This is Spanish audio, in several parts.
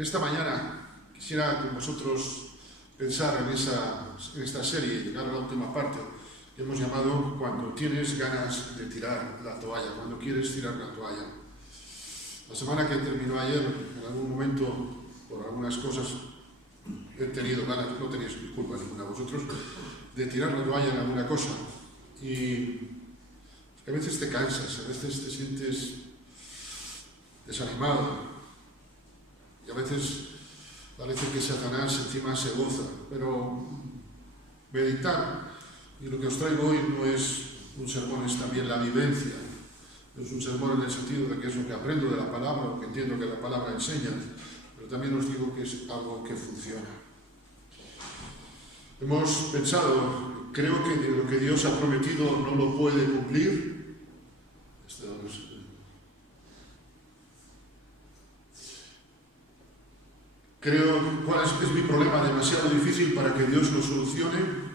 Esta mañana quisiera con vosotros pensar en esta serie y llegar a la última parte que hemos llamado Cuando tienes ganas de tirar la toalla, cuando quieres tirar la toalla. La semana que terminó ayer, en algún momento, por algunas cosas, he tenido ganas, no tenéis culpa ninguna vosotros, de tirar la toalla en alguna cosa. Y a veces te cansas, a veces te sientes desanimado, y a veces parece que Satanás encima se goza, pero meditar, y lo que os traigo hoy no es un sermón, es también la vivencia. No es un sermón en el sentido de que es lo que aprendo de la palabra, o que entiendo que la palabra enseña, pero también os digo que es algo que funciona. Hemos pensado, creo que lo que Dios ha prometido no lo puede cumplir. Creo cuál es mi problema demasiado difícil para que Dios lo solucione.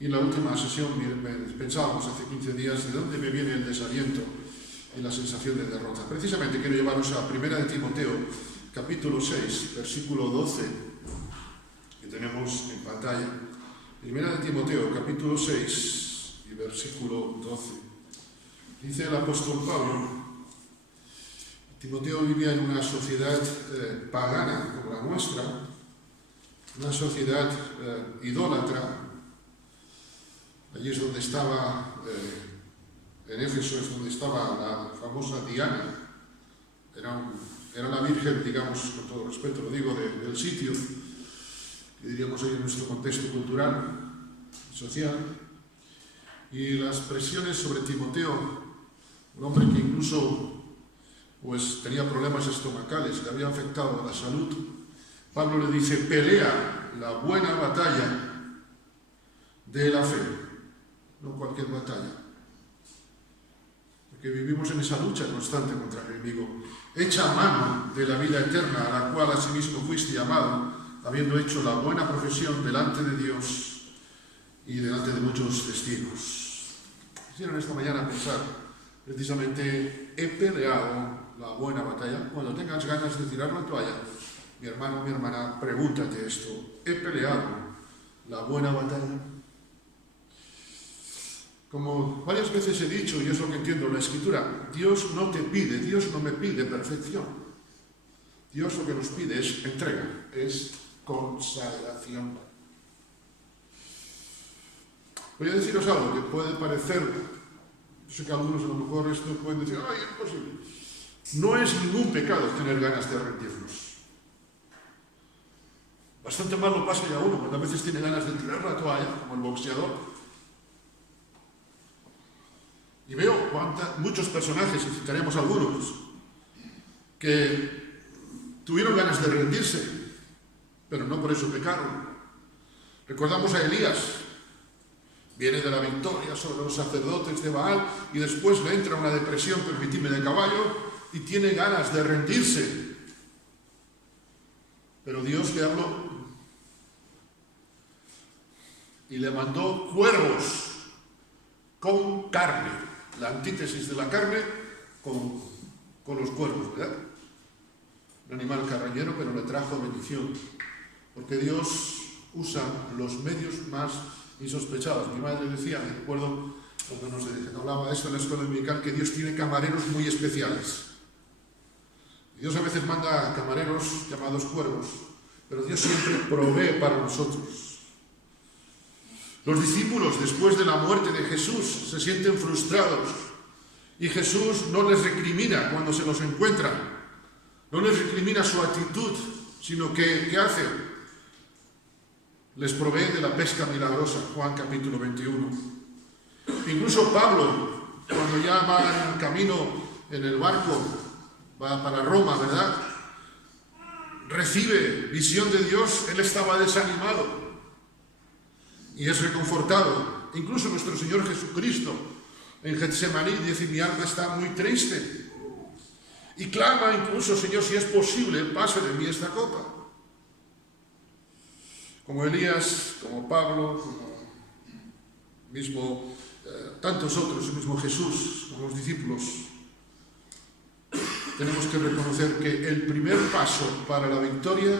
Y en la última sesión pensábamos hace 15 días de dónde me viene el desaliento y la sensación de derrota. Precisamente quiero llevaros a 1 de Timoteo, capítulo 6, versículo 12, que tenemos en pantalla. 1 de Timoteo, capítulo 6 y versículo 12. Dice el apóstol Pablo: Timoteo vivía en una sociedad pagana como la nuestra, una sociedad idólatra. Allí es donde estaba, en Éfeso es donde estaba la famosa Diana. Era la virgen, digamos, con todo respeto lo digo, del sitio, que diríamos hoy en nuestro contexto cultural y social. Y las presiones sobre Timoteo, un hombre que incluso tenía problemas estomacales, le había afectado a la salud. Pablo le dice: pelea la buena batalla de la fe, no cualquier batalla, porque vivimos en esa lucha constante contra el enemigo. Echa mano de la vida eterna, a la cual asimismo fuiste llamado, habiendo hecho la buena profesión delante de Dios y delante de muchos testigos. Quisiera esta mañana pensar precisamente: he peleado la buena batalla. Cuando tengas ganas de tirar la toalla, mi hermano, mi hermana, pregúntate esto: ¿he peleado la buena batalla? Como varias veces he dicho, y es lo que entiendo en la Escritura, Dios no te pide, Dios no me pide perfección. Dios lo que nos pide es entrega, es consagración. Voy a deciros algo que puede parecer, yo sé que algunos a lo mejor esto pueden decir: ¡ay, es imposible! No es ningún pecado tener ganas de rendirnos. Bastante mal lo pasa ya uno cuando a veces tiene ganas de tirar la toalla, como el boxeador. Y veo muchos personajes, y citaremos algunos, que tuvieron ganas de rendirse, pero no por eso pecaron. Recordamos a Elías: viene de la victoria sobre los sacerdotes de Baal y después le entra una depresión, permitidme, de caballo, y tiene ganas de rendirse. Pero Dios le habló y le mandó cuervos con carne. La antítesis de la carne con los cuervos, ¿verdad? Un animal carroñero, pero le trajo bendición, porque Dios usa los medios más insospechados. Mi madre decía, me recuerdo cuando nos hablaba de esto en la escuela dominical, que Dios tiene camareros muy especiales. Dios a veces manda camareros llamados cuervos, pero Dios siempre provee para nosotros. Los discípulos, después de la muerte de Jesús, se sienten frustrados, y Jesús no les recrimina cuando se los encuentra, no les recrimina su actitud, sino que ¿qué hace? Les provee de la pesca milagrosa, Juan capítulo 21. Incluso Pablo, cuando ya va en camino en el barco, va para Roma, ¿verdad?, recibe visión de Dios. Él estaba desanimado y es reconfortado. Incluso nuestro Señor Jesucristo en Getsemaní dice: mi alma está muy triste, y clama incluso: Señor, si es posible, pase de mí esta copa. Como Elías, como Pablo, como tantos otros, el mismo Jesús, como los discípulos, tenemos que reconocer que el primer paso para la victoria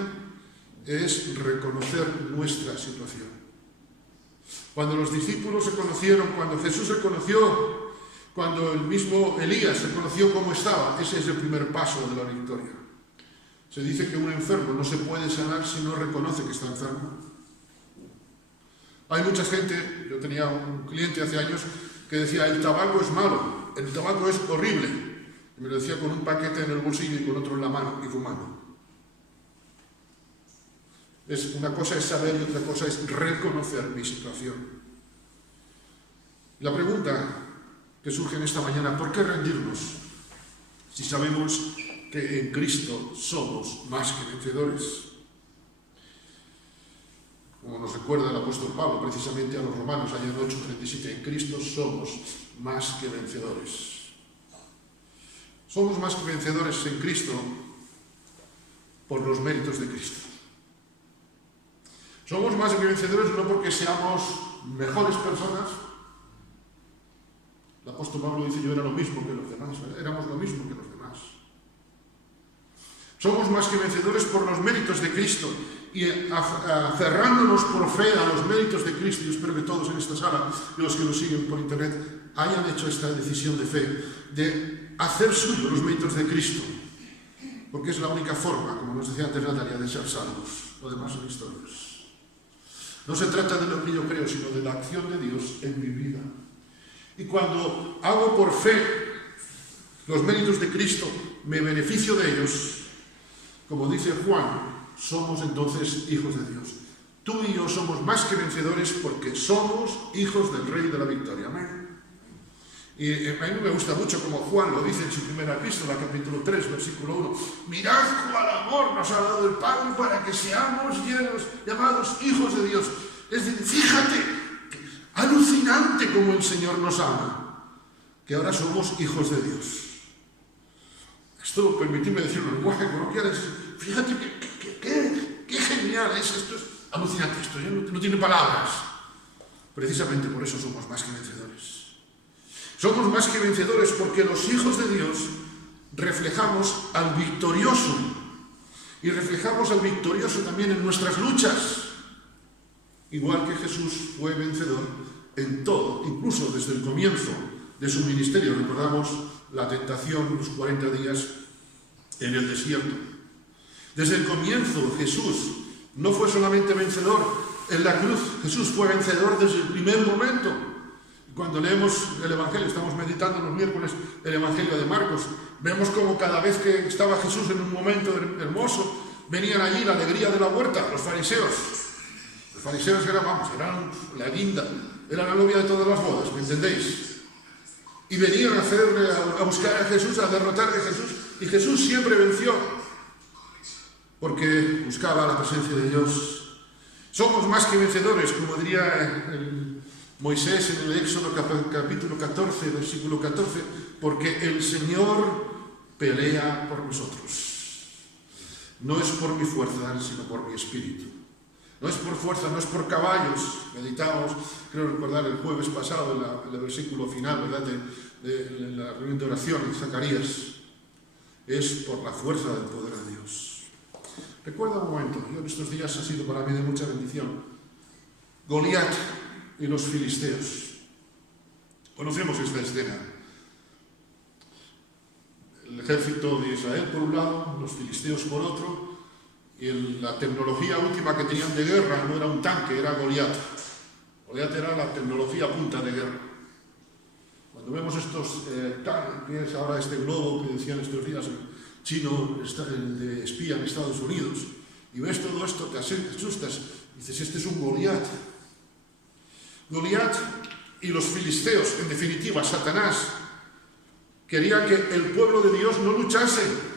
es reconocer nuestra situación. Cuando los discípulos se conocieron, cuando Jesús se conoció, cuando el mismo Elías se conoció cómo estaba, ese es el primer paso de la victoria. Se dice que un enfermo no se puede sanar si no reconoce que está enfermo. Hay mucha gente, yo tenía un cliente hace años que decía, el tabaco es malo, el tabaco es horrible. Y me lo decía con un paquete en el bolsillo y con otro en la mano y fumando. Una cosa es saber y otra cosa es reconocer mi situación. La pregunta que surge en esta mañana, ¿por qué rendirnos si sabemos que en Cristo somos más que vencedores? Como nos recuerda el apóstol Pablo precisamente a los romanos, allá en 8:37, en Cristo somos más que vencedores. Somos más que vencedores en Cristo por los méritos de Cristo. Somos más que vencedores no porque seamos mejores personas. El apóstol Pablo dice, yo era lo mismo que los demás, éramos lo mismo que los demás. Somos más que vencedores por los méritos de Cristo y aferrándonos por fe a los méritos de Cristo. Yo espero que todos en esta sala y los que nos siguen por internet hayan hecho esta decisión de fe, de hacer suyo los méritos de Cristo, porque es la única forma, como nos decía antes Natalia, de ser salvos. Lo demás son historias. No se trata de lo que yo creo, sino de la acción de Dios en mi vida. Y cuando hago por fe los méritos de Cristo, me beneficio de ellos, como dice Juan, somos entonces hijos de Dios. Tú y yo somos más que vencedores porque somos hijos del Rey de la Victoria. Amén. Y a mí me gusta mucho como Juan lo dice en su primera epístola, capítulo 3, versículo 1. Mirad cuál amor nos ha dado el Padre para que seamos llamados hijos de Dios. Es decir, fíjate, alucinante como el Señor nos ama, que ahora somos hijos de Dios. Esto, permitidme decir un lenguaje coloquial, fíjate qué genial es esto, es alucinante esto, no tiene palabras. Precisamente por eso somos más que vencedores. Somos más que vencedores porque los hijos de Dios reflejamos al victorioso y reflejamos al victorioso también en nuestras luchas. Igual que Jesús fue vencedor en todo, incluso desde el comienzo de su ministerio. Recordamos la tentación, los 40 días en el desierto. Desde el comienzo Jesús no fue solamente vencedor en la cruz, Jesús fue vencedor desde el primer momento. Cuando leemos el Evangelio, estamos meditando los miércoles el Evangelio de Marcos, vemos como cada vez que estaba Jesús en un momento hermoso, venían allí la alegría de la huerta, los fariseos. Los fariseos eran la guinda, eran la novia de todas las bodas, ¿me entendéis? Y venían a buscar a Jesús, a derrotar a Jesús, y Jesús siempre venció, porque buscaba la presencia de Dios. Somos más que vencedores, como diría Moisés en el Éxodo capítulo 14, versículo 14, porque el Señor pelea por nosotros. No es por mi fuerza, sino por mi espíritu. No es por fuerza, no es por caballos. Meditamos, creo recordar el jueves pasado, el versículo final, ¿verdad?, de la reunión de oración en Zacarías. Es por la fuerza del poder de Dios. Recuerda un momento, yo en estos días ha sido para mí de mucha bendición. Goliat y los filisteos. Conocemos esta escena. El ejército de Israel por un lado, los filisteos por otro, y la tecnología última que tenían de guerra no era un tanque, era Goliat. Goliat era la tecnología punta de guerra. Cuando vemos estos que es ahora este globo que decían estos días chino de espía en Estados Unidos, y ves todo esto, te asustas, dices, este es un Goliat. Goliat y los filisteos, en definitiva, Satanás, quería que el pueblo de Dios no luchase.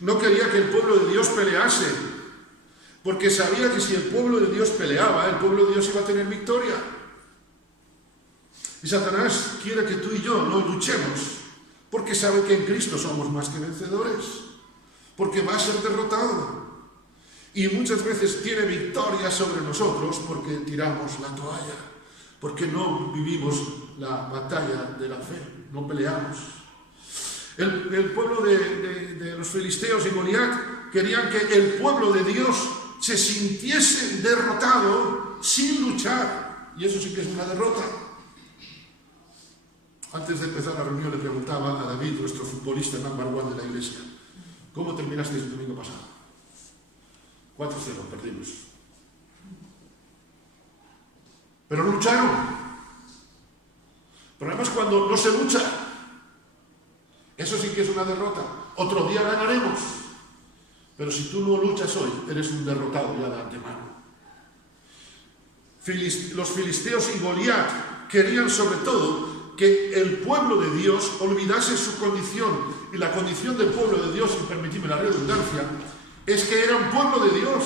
No quería que el pueblo de Dios pelease, porque sabía que si el pueblo de Dios peleaba, el pueblo de Dios iba a tener victoria. Y Satanás quiere que tú y yo no luchemos, porque sabe que en Cristo somos más que vencedores, porque va a ser derrotado. Y muchas veces tiene victoria sobre nosotros porque tiramos la toalla, porque no vivimos la batalla de la fe, no peleamos. El pueblo de los filisteos y Goliat querían que el pueblo de Dios se sintiese derrotado sin luchar. Y eso sí que es una derrota. Antes de empezar la reunión le preguntaba a David, nuestro futbolista number one de la iglesia, ¿cómo terminasteis el domingo pasado? 4-0, perdimos. Pero no lucharon. El problema es cuando no se lucha. Eso sí que es una derrota. Otro día ganaremos. Pero si tú no luchas hoy, eres un derrotado ya de antemano. Los filisteos y Goliat querían sobre todo que el pueblo de Dios olvidase su condición. Y la condición del pueblo de Dios, si permitidme la redundancia, es que era un pueblo de Dios.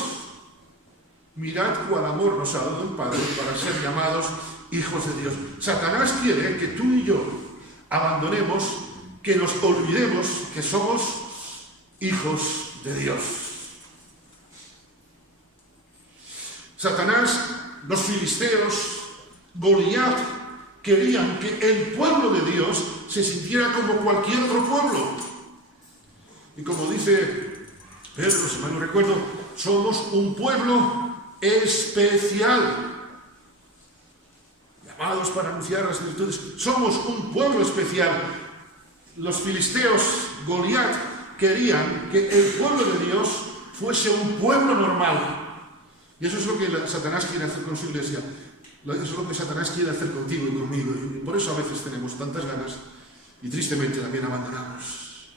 Mirad cuál amor nos ha dado el Padre para ser llamados hijos de Dios. Satanás quiere que tú y yo abandonemos, que nos olvidemos que somos hijos de Dios. Satanás, los filisteos, Goliat, querían que el pueblo de Dios se sintiera como cualquier otro pueblo. Y como dice Pedro, si mal no recuerdo, somos un pueblo especial, llamados para anunciar las virtudes. Somos un pueblo especial. Los filisteos, Goliat, querían que el pueblo de Dios fuese un pueblo normal. Y eso es lo que Satanás quiere hacer con su iglesia. Eso es lo que Satanás quiere hacer contigo y conmigo. Y por eso a veces tenemos tantas ganas y tristemente también abandonamos.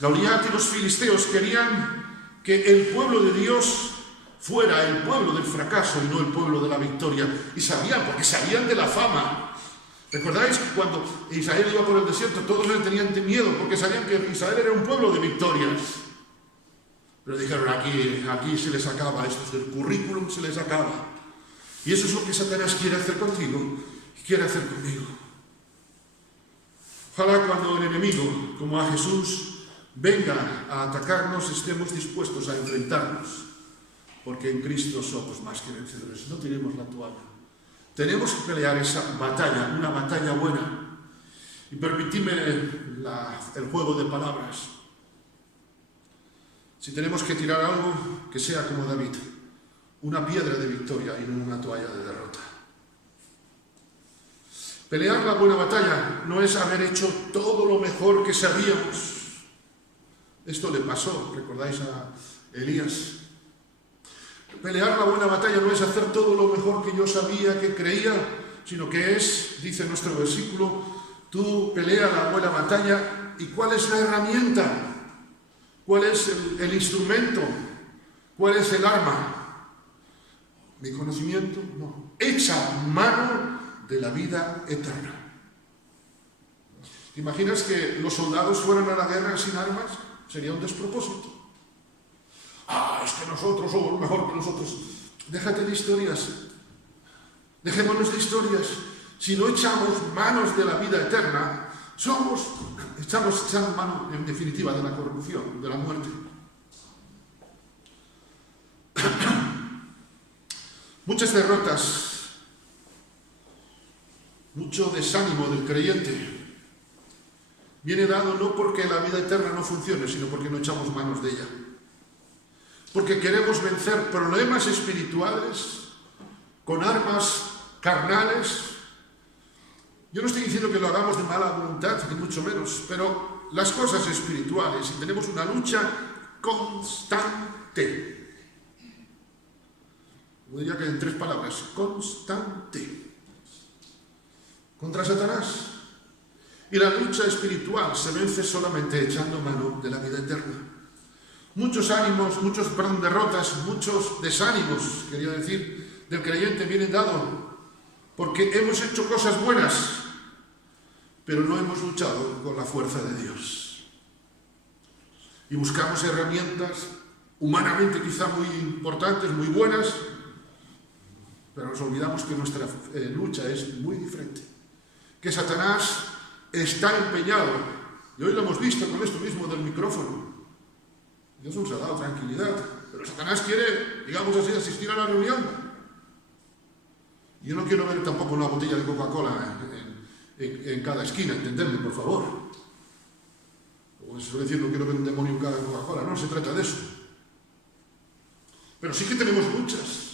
Goliat y los filisteos querían que el pueblo de Dios fuera el pueblo del fracaso y no el pueblo de la victoria. Y sabían, porque sabían de la fama. ¿Recordáis que cuando Israel iba por el desierto todos le tenían miedo porque sabían que Israel era un pueblo de victorias? Pero dijeron, aquí se les acaba, esto es del currículum, se les acaba. Y eso es lo que Satanás quiere hacer contigo y quiere hacer conmigo. Ojalá cuando el enemigo, como a Jesús, venga a atacarnos, estemos dispuestos a enfrentarnos, porque en Cristo somos más que vencedores. No tiremos la toalla. Tenemos que pelear esa batalla, una batalla buena. Y permitidme el juego de palabras. Si tenemos que tirar algo, que sea como David, una piedra de victoria y no una toalla de derrota. Pelear la buena batalla no es haber hecho todo lo mejor que sabíamos. Esto le pasó, recordáis a Elías. Pelear la buena batalla no es hacer todo lo mejor que yo sabía, que creía, sino que es, dice nuestro versículo, tú pelea la buena batalla. ¿Y cuál es la herramienta? ¿Cuál es el instrumento? ¿Cuál es el arma? ¿Mi conocimiento? No. Echa mano de la vida eterna. ¿Te imaginas que los soldados fueran a la guerra sin armas? Sería un despropósito. Es que nosotros somos mejor que nosotros. Déjate de historias. Dejémonos de historias. Si no echamos manos de la vida eterna, estamos echando mano, en definitiva, de la corrupción, de la muerte. Muchas derrotas, mucho desánimo del creyente viene dado no porque la vida eterna no funcione, sino porque no echamos manos de ella. Porque queremos vencer problemas espirituales con armas carnales. Yo no estoy diciendo que lo hagamos de mala voluntad, ni mucho menos, pero las cosas espirituales, y tenemos una lucha constante. Yo diría que en 3 palabras, constante. Contra Satanás. Y la lucha espiritual se vence solamente echando mano de la vida eterna. Muchos derrotas, muchos desánimos, quería decir, del creyente vienen dados porque hemos hecho cosas buenas, pero no hemos luchado con la fuerza de Dios. Y buscamos herramientas humanamente quizá muy importantes, muy buenas, pero nos olvidamos que nuestra lucha es muy diferente. Que Satanás está empeñado, y hoy lo hemos visto con esto mismo del micrófono. Dios nos ha dado tranquilidad, pero Satanás quiere, digamos así, asistir a la reunión. Yo no quiero ver tampoco una botella de Coca-Cola en cada esquina, entendedme, por favor. Como se suele decir, no quiero ver un demonio en cada Coca-Cola, no se trata de eso. Pero sí que tenemos muchas.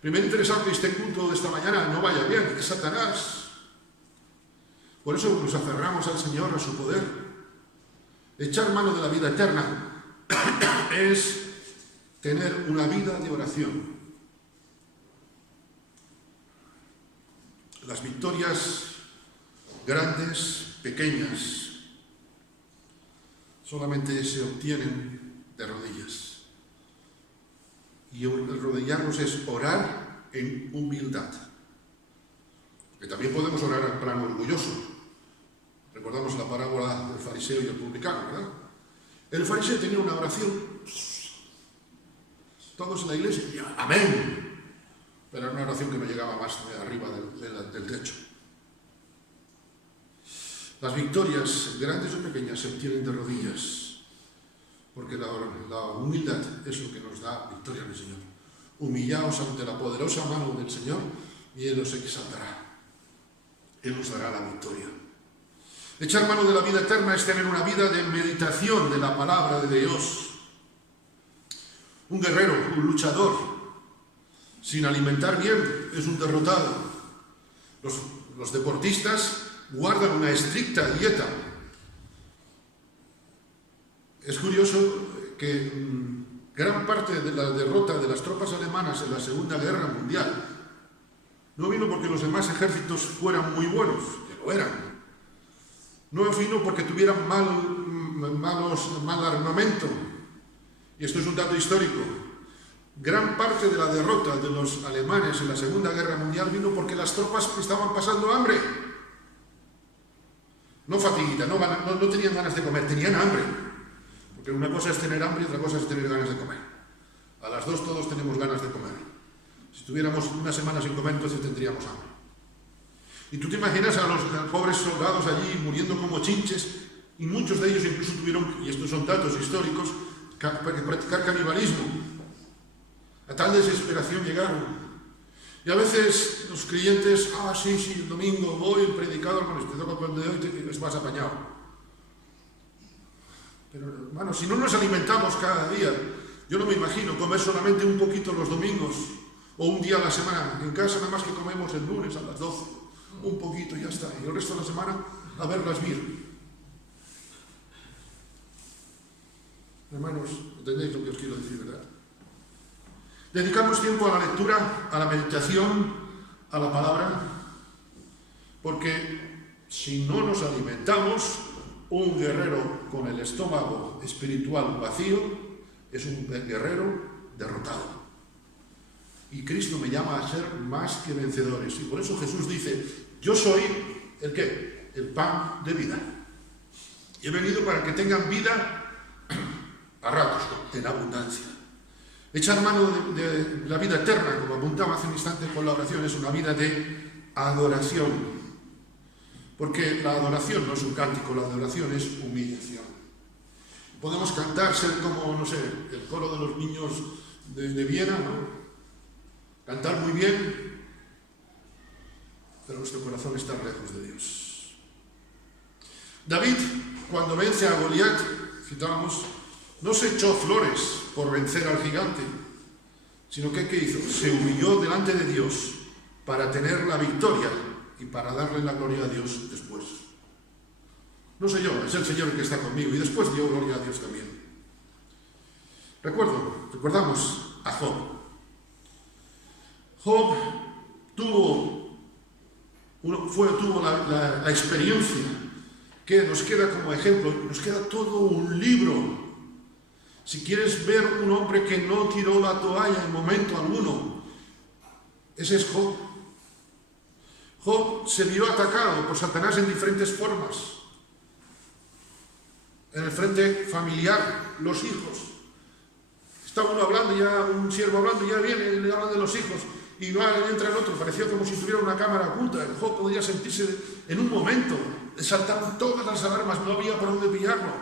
Primero interesante que este culto de esta mañana no vaya bien, es Satanás. Por eso nos aferramos al Señor, a su poder. Echar mano de la vida eterna es tener una vida de oración. Las victorias grandes, pequeñas, solamente se obtienen de rodillas. Y el rodillarnos es orar en humildad. Que también podemos orar en plan orgulloso. Recordamos la parábola del fariseo y el publicano, ¿verdad? El fariseo tenía una oración, todos en la iglesia decían amén, pero era una oración que no llegaba más arriba del techo. Las victorias, grandes o pequeñas, se obtienen de rodillas, porque la humildad es lo que nos da victoria en el Señor. Humillaos ante la poderosa mano del Señor y Él os exaltará. Él nos dará la victoria. Echar mano de la vida eterna es tener una vida de meditación de la palabra de Dios. Un guerrero, un luchador, sin alimentar bien, es un derrotado. Los deportistas guardan una estricta dieta. Es curioso que gran parte de la derrota de las tropas alemanas en la Segunda Guerra Mundial no vino porque los demás ejércitos fueran muy buenos, que lo eran. No vino porque tuvieran mal armamento. Y esto es un dato histórico. Gran parte de la derrota de los alemanes en la Segunda Guerra Mundial vino porque las tropas estaban pasando hambre. No fatiguita, no tenían ganas de comer, tenían hambre. Porque una cosa es tener hambre y otra cosa es tener ganas de comer. A las dos todos tenemos ganas de comer. Si tuviéramos una semana sin comer, entonces tendríamos hambre. Y tú te imaginas a los pobres soldados allí muriendo como chinches, y muchos de ellos incluso tuvieron, y estos son datos históricos, que practicar canibalismo. A tal desesperación llegaron. Y a veces los creyentes, sí, el domingo voy, el predicador, bueno, te toca el de hoy, es más apañado. Pero hermano, si no nos alimentamos cada día, yo no me imagino comer solamente un poquito los domingos, o un día a la semana. En casa nada más que comemos el lunes a las 12. Un poquito y ya está. Y el resto de la semana a verlas bien. Hermanos, ¿entendéis lo que os quiero decir, verdad? Dedicamos tiempo a la lectura, a la meditación, a la palabra, porque si no nos alimentamos, un guerrero con el estómago espiritual vacío es un guerrero derrotado. Y Cristo me llama a ser más que vencedores. Y por eso Jesús dice, yo soy ¿el qué? El pan de vida. Y he venido para que tengan vida a ratos, en abundancia. Echar mano de la vida eterna, como apuntaba hace un instante con la oración, es una vida de adoración. Porque la adoración no es un cántico, la adoración es humillación. Podemos cantar, ser como, no sé, el coro de los niños de Viena, ¿no? Cantar muy bien, pero nuestro corazón está lejos de Dios. David, cuando vence a Goliat, citábamos, no se echó flores por vencer al gigante, sino que ¿qué hizo? Se humilló delante de Dios para tener la victoria y para darle la gloria a Dios después. No soy yo, es el Señor el que está conmigo, y después dio gloria a Dios también. Recordamos a Job. Job tuvo la experiencia que nos queda como ejemplo, nos queda todo un libro. Si quieres ver un hombre que no tiró la toalla en momento alguno, ese es Job. Job se vio atacado por Satanás en diferentes formas. En el frente familiar, los hijos. Está uno hablando, ya un siervo hablando, ya viene y le hablan de los hijos. Y entra el otro, parecía como si tuviera una cámara oculta. El Job podría sentirse en un momento, le saltaron todas las alarmas, no había por dónde pillarlo.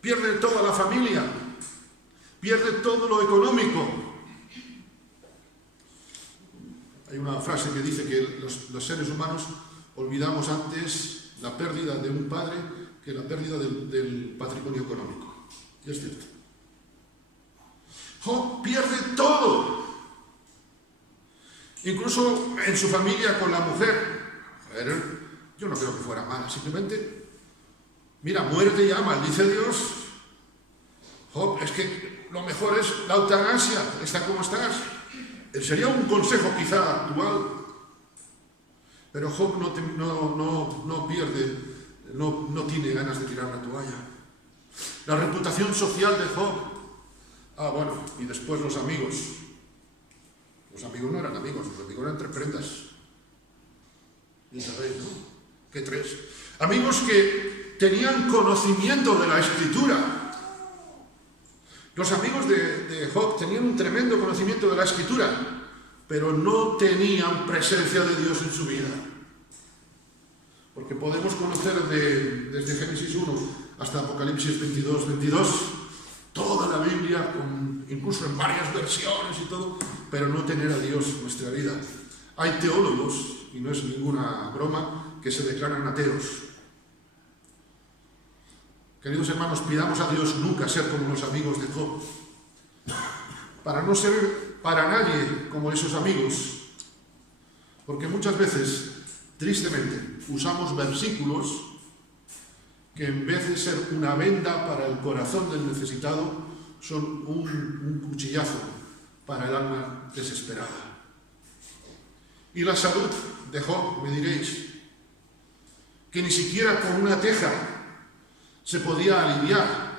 Pierde toda la familia, pierde todo lo económico. Hay una frase que dice que los seres humanos olvidamos antes la pérdida de un padre que la pérdida del patrimonio económico. Y es cierto. Job pierde todo. Incluso en su familia con la mujer. Yo no creo que fuera mala, simplemente, mira, muérete ya, maldice a Dios. Job, es que lo mejor es la eutanasia, está como estás. Sería un consejo quizá actual, pero Job no pierde, no tiene ganas de tirar la toalla. La reputación social de Job. Bueno, y después los amigos. Los amigos no eran amigos, los amigos eran 3 prendas. Y sabéis, ¿no? ¿Qué 3? Amigos que tenían conocimiento de la Escritura. Los amigos de Job tenían un tremendo conocimiento de la Escritura, pero no tenían presencia de Dios en su vida. Porque podemos conocer desde Génesis 1 hasta Apocalipsis 22, toda la Biblia, incluso en varias versiones y todo, pero no tener a Dios en nuestra vida. Hay teólogos, y no es ninguna broma, que se declaran ateos. Queridos hermanos, pidamos a Dios nunca ser como los amigos de Job, para no ser para nadie como esos amigos, porque muchas veces, tristemente, usamos versículos que en vez de ser una venda para el corazón del necesitado, son un cuchillazo para el alma desesperada. Y la salud de Job, me diréis, que ni siquiera con una teja se podía aliviar.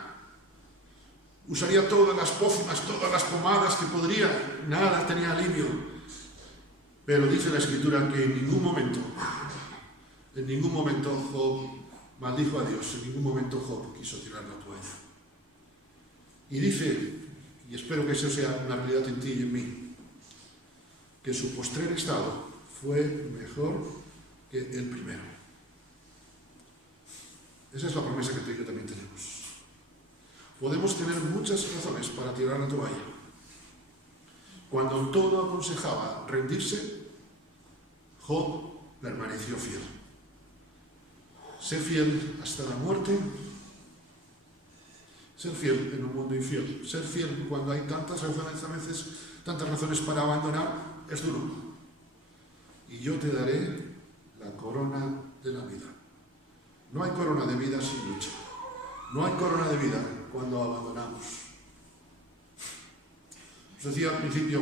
Usaría todas las pócimas, todas las pomadas que podría, nada tenía alivio. Pero dice la Escritura que en ningún momento Job maldijo a Dios, en ningún momento Job quiso tirar la toalla. Y dice, y espero que eso sea una realidad en ti y en mí, que su postrer estado fue mejor que el primero. Esa es la promesa que tú y yo también tenemos. Podemos tener muchas razones para tirar la toalla. Cuando todo aconsejaba rendirse, Job permaneció fiel. Ser fiel hasta la muerte, ser fiel en un mundo infiel, ser fiel cuando hay tantas razones, a veces tantas razones para abandonar, es duro. Y yo te daré la corona de la vida. No hay corona de vida sin lucha. No hay corona de vida cuando abandonamos. Os decía al principio,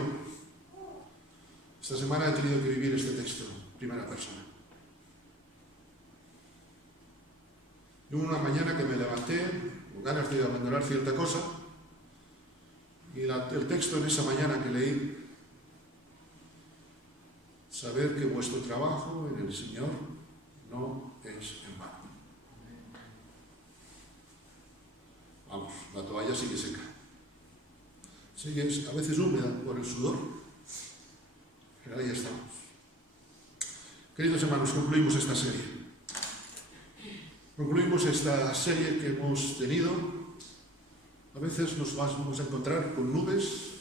esta semana he tenido que vivir este texto en primera persona. Y una mañana que me levanté con ganas de abandonar cierta cosa, y el texto en esa mañana que leí, saber que vuestro trabajo en el Señor no es en vano. Vamos, la toalla sigue seca. Sigue a veces húmeda por el sudor, pero ahí estamos. Queridos hermanos, concluimos esta serie. Concluimos esta serie que hemos tenido. A veces nos vamos a encontrar con nubes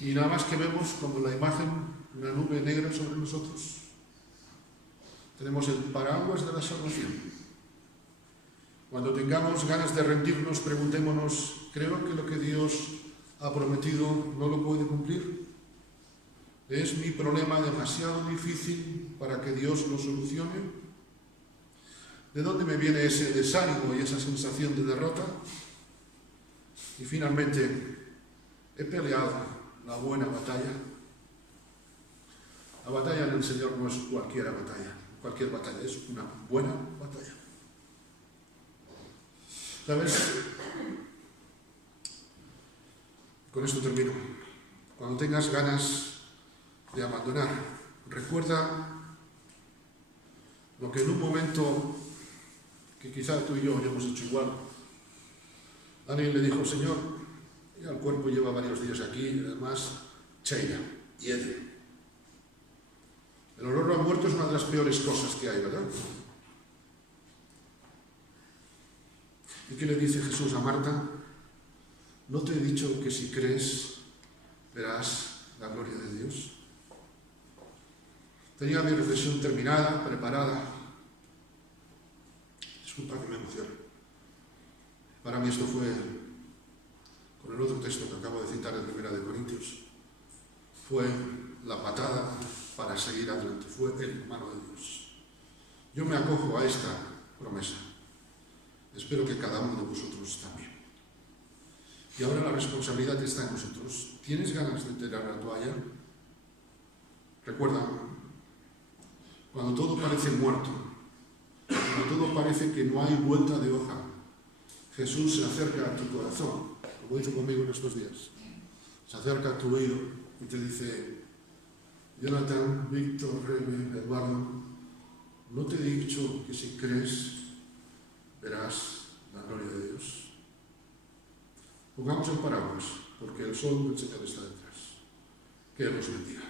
y nada más que vemos como la imagen, una nube negra sobre nosotros. Tenemos el paraguas de la salvación. Cuando tengamos ganas de rendirnos, preguntémonos, ¿creo que lo que Dios ha prometido no lo puede cumplir? ¿Es mi problema demasiado difícil para que Dios lo solucione? ¿De dónde me viene ese desánimo y esa sensación de derrota? Y finalmente, ¿he peleado la buena batalla? La batalla en el Señor no es cualquier batalla, es una buena batalla. ¿Sabes? Con esto termino. Cuando tengas ganas de abandonar, recuerda lo que en un momento que quizá tú y yo hayamos hecho igual. Alguien le dijo, Señor, ya el cuerpo lleva varios días aquí, además, cheira, hiede. El olor a muerto es una de las peores cosas que hay, ¿verdad? ¿Y qué le dice Jesús a Marta? ¿No te he dicho que si crees verás la gloria de Dios? Tenía mi reflexión terminada, preparada. Disculpa que me emocione. Para mí esto fue, con el otro texto que acabo de citar en 1 Corintios, fue la patada para seguir adelante, fue el mano de Dios. Yo me acojo a esta promesa. Espero que cada uno de vosotros también. Y ahora la responsabilidad está en vosotros. ¿Tienes ganas de tirar la toalla? Recuerda, cuando todo parece muerto, cuando todo parece que no hay vuelta de hoja, Jesús se acerca a tu corazón, como hizo conmigo en estos días. Se acerca a tu oído y te dice: Jonathan, Víctor, Rebe, Eduardo, ¿no te he dicho que si crees verás la gloria de Dios? Pongamos el paraguas, porque el sol del Señor está detrás. Que Él nos bendiga.